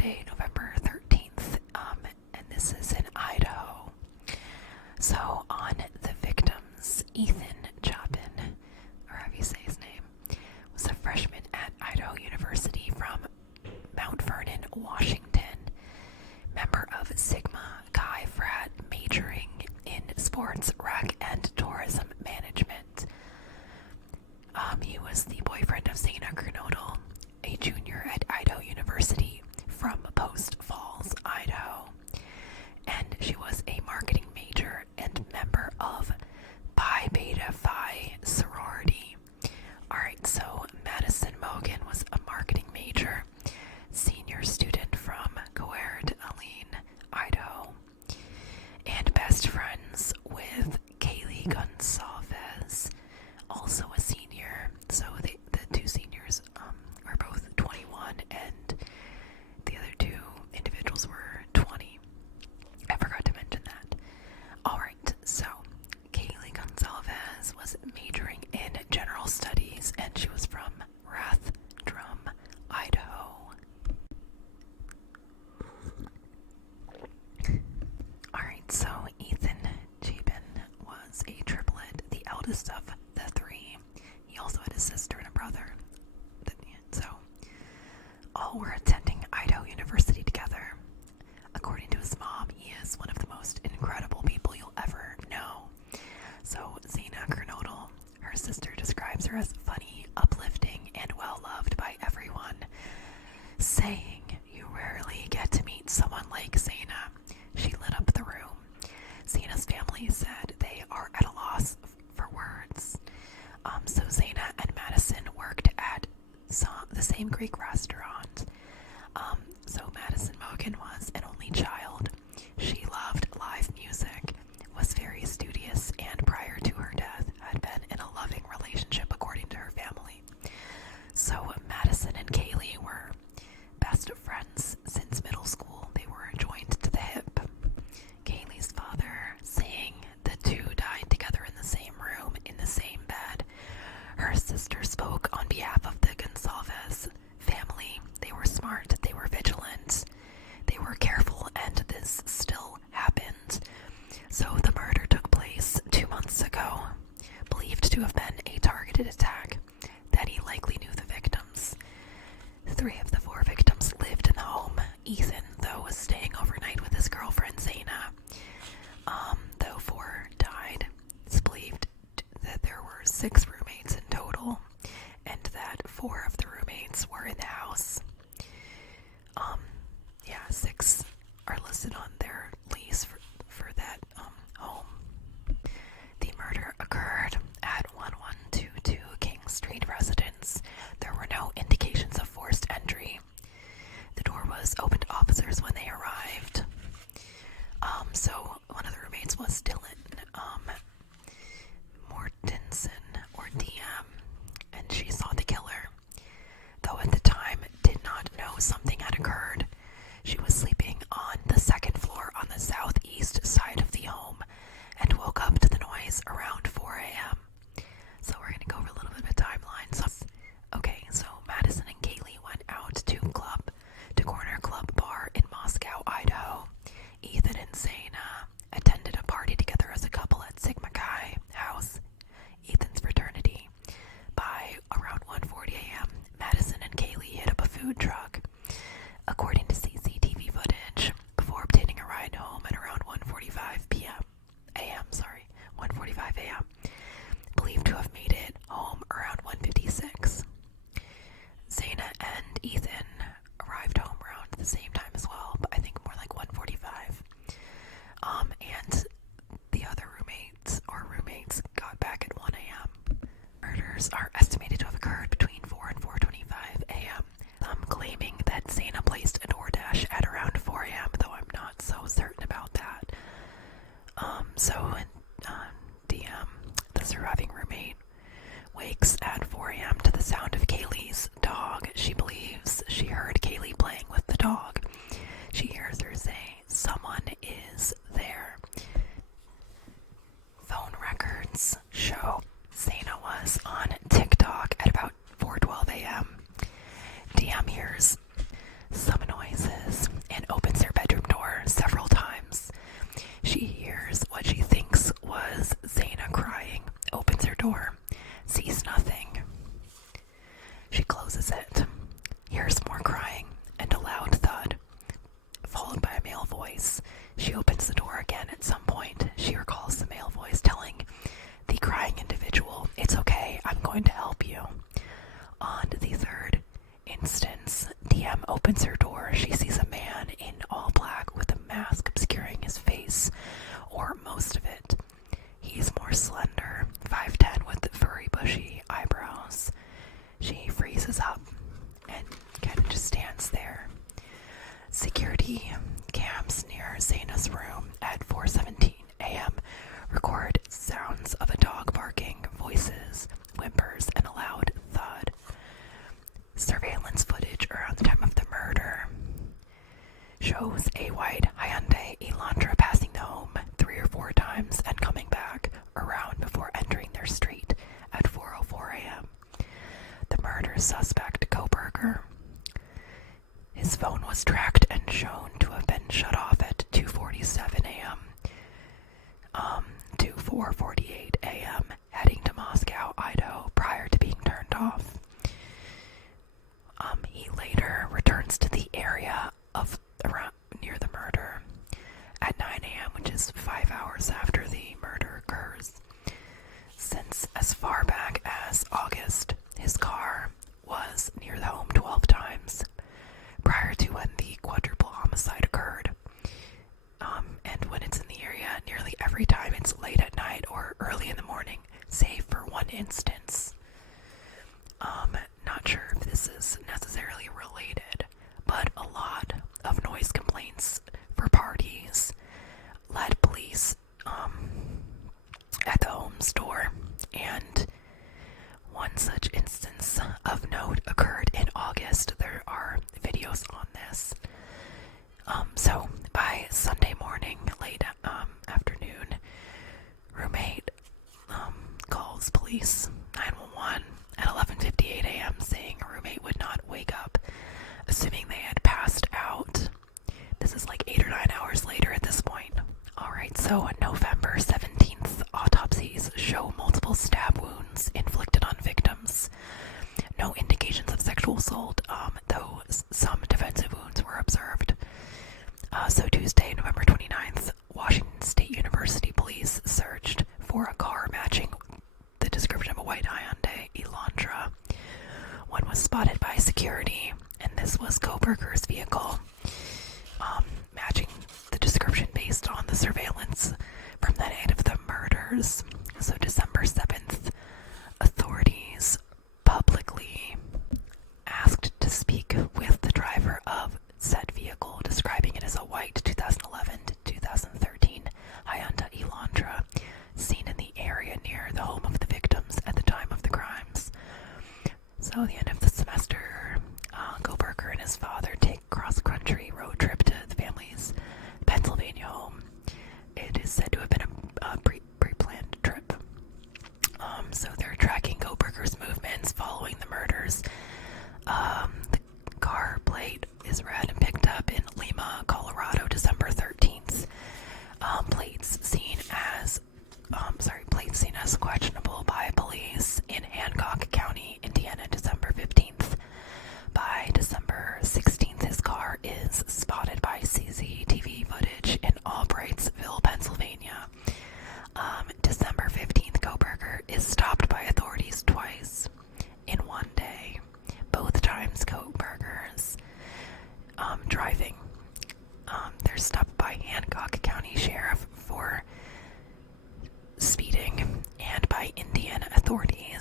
Sunday, November 13th, and this is in Idaho. So, on the victims, Ethan Chapin, or however you say his name, was a freshman at Idaho University from Mount Vernon, Washington, member of Sigma Chi frat, majoring in sports, rec, and tourism management. He was the boyfriend of Zena Kernodle, a junior at Idaho University from Post Falls, Idaho, and she was a marketing major and member of Pi Beta Phi sorority. Alright, so Madison Mogan was a marketing major, senior student from Kohberger, Idaho, and best friends with Kaylee Gonsalves, also a senior. So the two seniors were both 21, and the other two individuals were 20. I forgot to mention that. Alright, so Kaylee Gonsalves was majoring in general studies, and she was from Rathdrum, Idaho. Alright, so Ethan Chapin was a triplet, the eldest of the three. He also had a sister and a brother. So, all were attending Idaho University together. According to his mom, he is one of the most incredible people you'll ever know. So, Zena Kernodle, her sister, describes her as funny, uplifting, and well-loved by everyone, saying, "You rarely get to meet someone like Zena." She lit up the room. Zena's family said they are at a loss for words. So Zena and Madison worked at the same Greek restaurant. So Madison Mogan was an only child. She loved live music, was very studious, and prior to her death had been in a loving relationship according to her family. So Madison and Kaylee were best friends since middle school. They were joined to the hip. Kaylee's father saying the two died together in the same room, in the same bed. Her sister spoke on behalf of the Gonsalves family. They were smart, they were vigilant, they were careful, and this still happened. So the murder took place 2 months ago, believed to have been a targeted attack, that he likely knew the victims. 3 of the 4 victims lived in the home. Ethan, though, was staying overnight with his girlfriend Zena. Though 4 died, it's believed that there were 6 roommates in total, and that 4 of the roommates were in the house. 6 are listed on their lease for that home. The murder occurred at 1122 King Street residence. There were no indications of forced entry. The door was opened to officers when they arrived. So one of the roommates was Dylan Mortensen, or DM, and she saw the killer, though at the time did not know something had occurred. She was sleeping on the second floor on the southeast side of the home and woke up to the noise around 4 a.m. So we're going to go over a little bit of a timeline. So Madison and Kaylee went out to Corner Club Bar in Moscow, Idaho. Ethan and Zena attended a party together as a couple at Sigma Chi house, Ethan's fraternity. By around 1:40 a.m., Madison and Kaylee hit up a food truck. According to CCTV footage, before obtaining a ride home at around 1:45 a.m., believed to have made it home around 1:56. Zena and Ethan arrived home around the same time as well, but I think more like 1:45. And the other roommates got back at 1 a.m. Murders are estimated to have occurred between 4 and 4:25 a.m. Some claiming that Zena placed a DoorDash at around 4 a.m., though I'm not so certain about that. DM, the surviving roommate, wakes at 4 a.m. to the sound of Kaylee's dog. She believes she heard Kaylee playing with the dog. She hears her say, "Someone is there." Phone records show Zena was on TikTok at about 4:12 a.m. DM hears some noises door, sees nothing. She closes it, hears more crying and a loud thud, followed by a male voice. She opens the door again at some point. She recalls the male voice telling the crying individual, "It's okay, I'm going to help you." On the third instance, DM opens her door. She sees a man in all black with a mask obscuring his face, or most of it. He's more slender, 5'10", with furry, bushy eyebrows. She freezes up and kind of just stands there. Security cams near Zaina's room at 4:17 a.m. record sounds of a dog barking, voices, whimpers, and a loud thud. Surveillance footage around the time of the murder shows a white Hyundai Elantra passing the home 3 or 4 times and coming back around before entering their street at 4:04 a.m. The murder suspect, Kohberger, his phone was tracked and shown to have been shut off at 2:47 a.m. to 4:48 a.m., heading to Moscow, Idaho, prior to being turned off. He later returns to the area of around near the murder at 9 a.m., which is 5 hours after the murder occurs. Since as far back as August, his car was near the home 12 times prior to when the quadruple homicide occurred. And when it's in the area, nearly every time it's late at night or early in the morning, save for one instance. Not sure if this is necessarily related, but a lot of noise complaints for parties led police at the home store, and one such instance of note occurred in August. There are videos on this. So by Sunday morning, late afternoon, roommate calls police 911 at 11:58 a.m. saying a roommate would not wake up, assuming they had passed out. This is like 8 or 9 hours later at this point. Alright, so November 17th, autopsies show multiple stab wounds inflicted on victims. No indications of sexual assault, though some defensive wounds were observed. So Tuesday, November 29th, Washington State University police searched for a car matching the description of a white Hyundai Elantra. One was spotted by security, and this was Kohberger's vehicle, matching the description based on the surveillance from the night of the murders. So December 7th, authorities publicly asked to speak with the driver of said vehicle, describing it as a white 2011 to 2013 Hyundai Elantra seen in the area near the home of the victims at the time of the crimes. So at the end of the semester, Kohberger and his father take cross-country road trip to the family's Pennsylvania home. It is said to have been a pre-planned trip. So they're tracking Kohberger's movements following the murders. The car plate is read and picked up in Lima, Colorado, December 13th. Plates seen as questionable by police in Hancock County, Indiana, December 15th. By December 16th, his car is spotted by CCTV footage in Albrightsville, Pennsylvania. December 15th, Kohberger is stopped by authorities twice in one day. Both times Kohberger's driving. They're stopped by Hancock County Sheriff for speeding and by Indiana authorities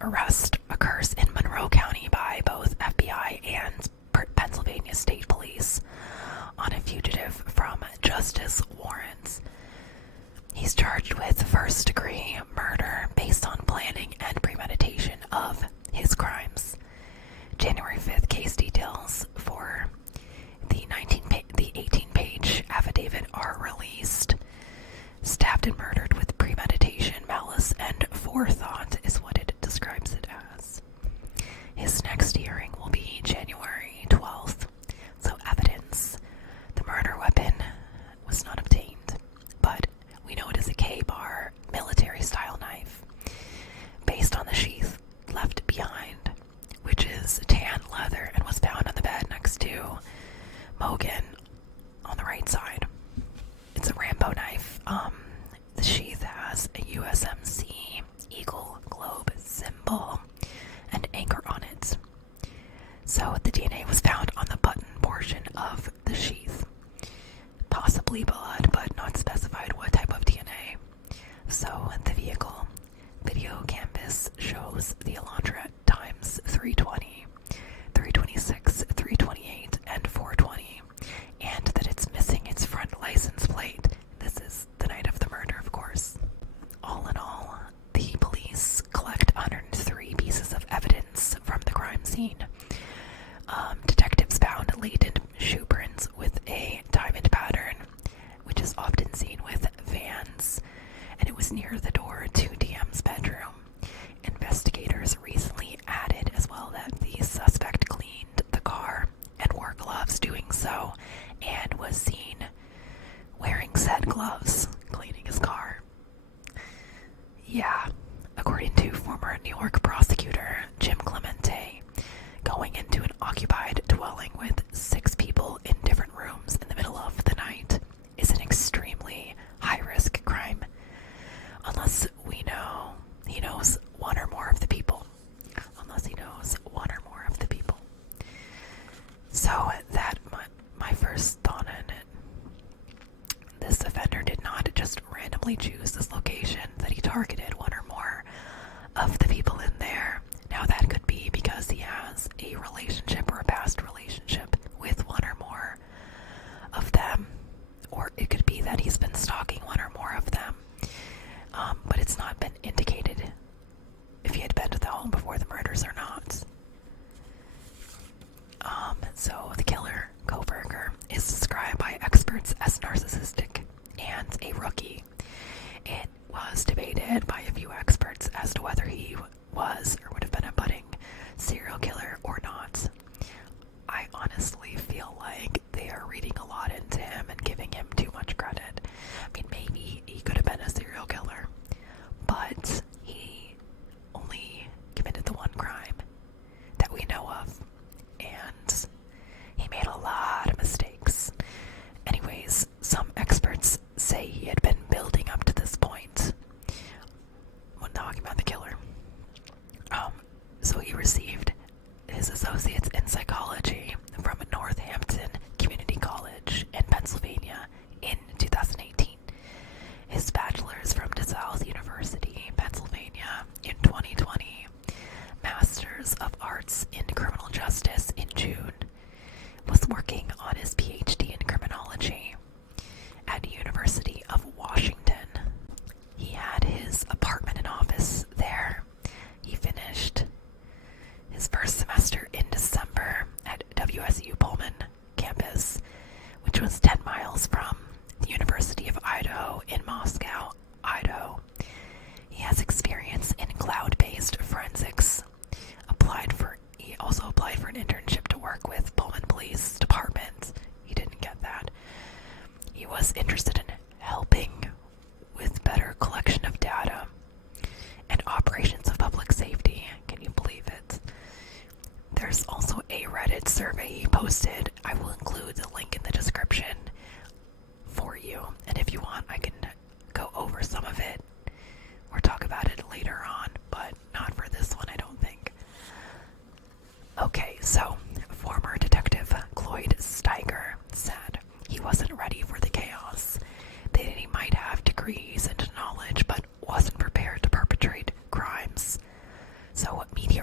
arrest occurs in Monroe County by both FBI and Pennsylvania State Police on a fugitive from justice warrants. He's charged with first-degree murder based on planning and premeditation of his crimes. January 5th case details for the 18-page affidavit are released. Stabbed and murdered with premeditation, malice, and forethought is what it describes it as. His next hearing will be January 12th. So evidence. The murder weapon was not obtained, but we know it is a K-bar military-style knife based on the sheath left behind, which is tan leather and was found on the bed next to Mogan on the right side. It's a Rambo knife. The sheath has a USMC Eagle Globe symbol and anchor on it. So the DNA was found on the button portion of the sheath. Possibly blood, but not specified what type of DNA. So the vehicle video canvas shows the Alondra times 320, 326, 328, and 420, and that it's missing its front license plate. This is the night of the murder, of course. All in all, the police collect 103 pieces of evidence from the crime scene. Detectives found latent shoe prints with a diamond pattern, which is often seen with vans, and it was near the door to DM's bedroom. Investigators recently added as well that the suspect cleaned the car and wore gloves doing so, and was seen wearing said gloves cleaning his car. Yeah, according to former New York prosecutor Jim Clemente, going into an occupied dwelling with 6 people in different rooms in the middle of the night is an extremely high-risk crime, unless we know he knows one or more of the people. So that my first thought on it. This offender did not just randomly choose this location, that he targeted one or more of the people in there. Now that could be because he has a relationship or a past relationship with one or more of them, or it could be that he's been stalking one or more of them. But it's not been indicated if he had been to the home before the murders or not. So the killer, Kohberger, is described by experts as narcissistic and a rookie. It was debated by a few experts as to whether he was or would have been a budding serial killer or not. I honestly feel like they are reading a lot into him and giving him too much credit. I mean, maybe he could have been a serial killer, but he only committed the one crime that we know of, and he made a lot of mistakes. Anyways, some experts say he had been building up to this point when talking about the killer. So he received his associates in psychology from Northampton Community College in Pennsylvania in 2000.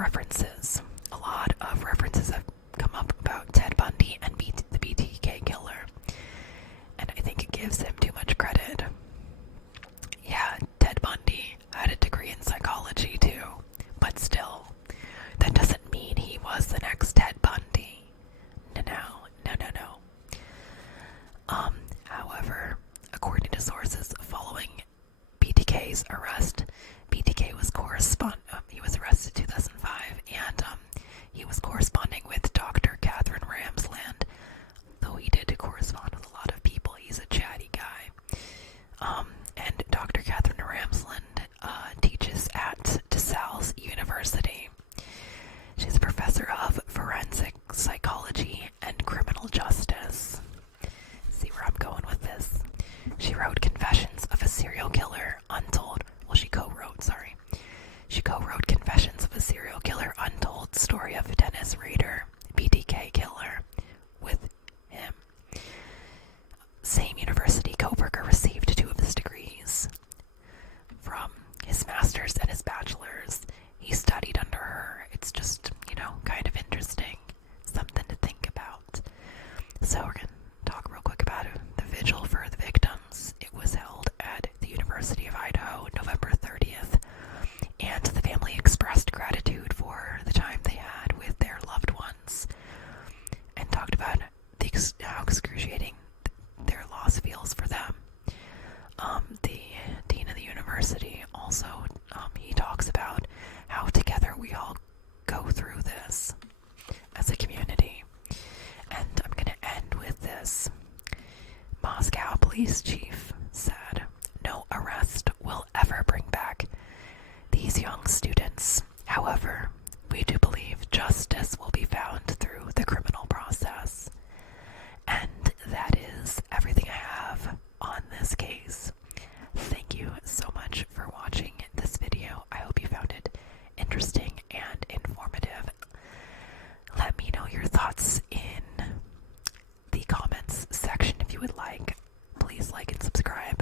references. A lot of references have come up about Ted Bundy and the BTK killer, and I think it gives him too much credit. Yeah, Ted Bundy had a degree in psychology too, but still, that doesn't mean he was the next Ted Bundy. No. However, according to sources following BTK's arrest, BTK was he was arrested in 2005, and he was corresponding with Dr. Catherine Ramsland, though he did correspond with a lot of people. He's a chatty guy. And Dr. Catherine Ramsland teaches at DeSalle's University. She's a professor of forensic psychology and criminal justice. See where I'm going with this. She wrote Confessions of a Serial Killer Untold. Well, she co-wrote Confessions of a Serial Killer Untold, Story of Dennis Rader, BTK Killer, with him. Same university, Kohberger received 2 of his degrees. From his master's and his bachelor's, he studied under her. It's just, kind of interesting. Something to think about. So we're going to talk real quick about the vigil for the victims. It was held at the University of Idaho, November 30th, and the family expressed gratitude for the time they had with their loved ones and talked about how excruciating their loss feels for them. The dean of the university also, he talks about how together we all go through this as a community. And I'm going to end with this. Moscow police chief said, "No arrest will ever bring back these young students. However, we do believe justice will be found through the criminal process." And that is everything I have on this case. Thank you so much for watching this video. I hope you found it interesting and informative. Let me know your thoughts in the comments section if you would like. Please like and subscribe.